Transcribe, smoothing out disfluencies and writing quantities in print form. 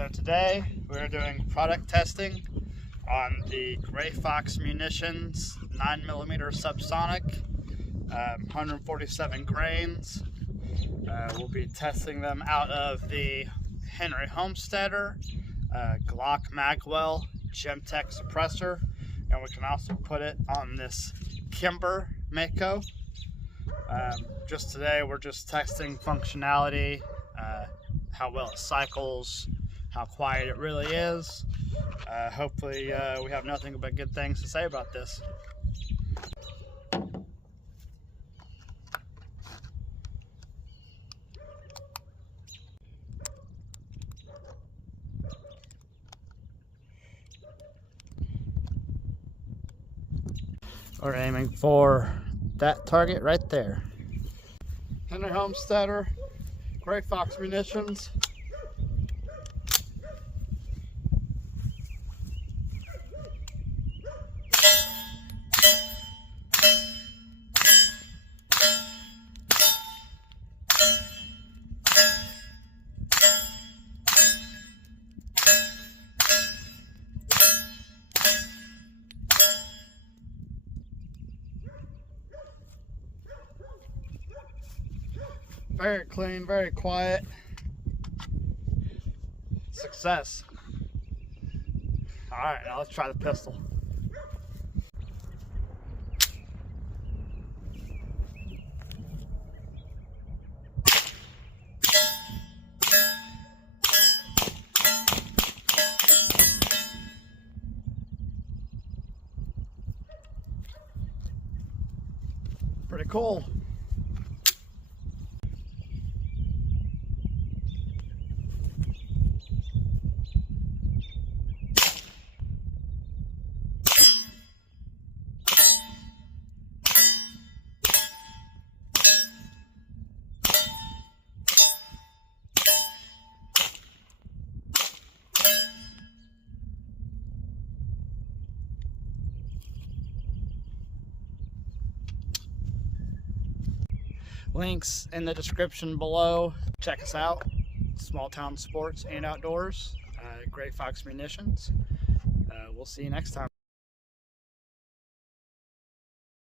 So today we're doing product testing on the Gray Fox Munitions 9mm subsonic, 147 grains. We'll be testing them out of the Henry Homesteader, Glock Magwell Gemtech suppressor, and we can also put it on this Kimber Mako. Just today we're just testing functionality, how well it cycles, how quiet it really is. Hopefully we have nothing but good things to say about this. We're aiming for that target right there. Henry Homesteader, Gray Fox Munitions. Very clean, very quiet. Success. Alright, now let's try the pistol. Pretty cool. Links in the description below. Check us out. Small Town Sports and Outdoors, Gray Fox Munitions. We'll see you next time.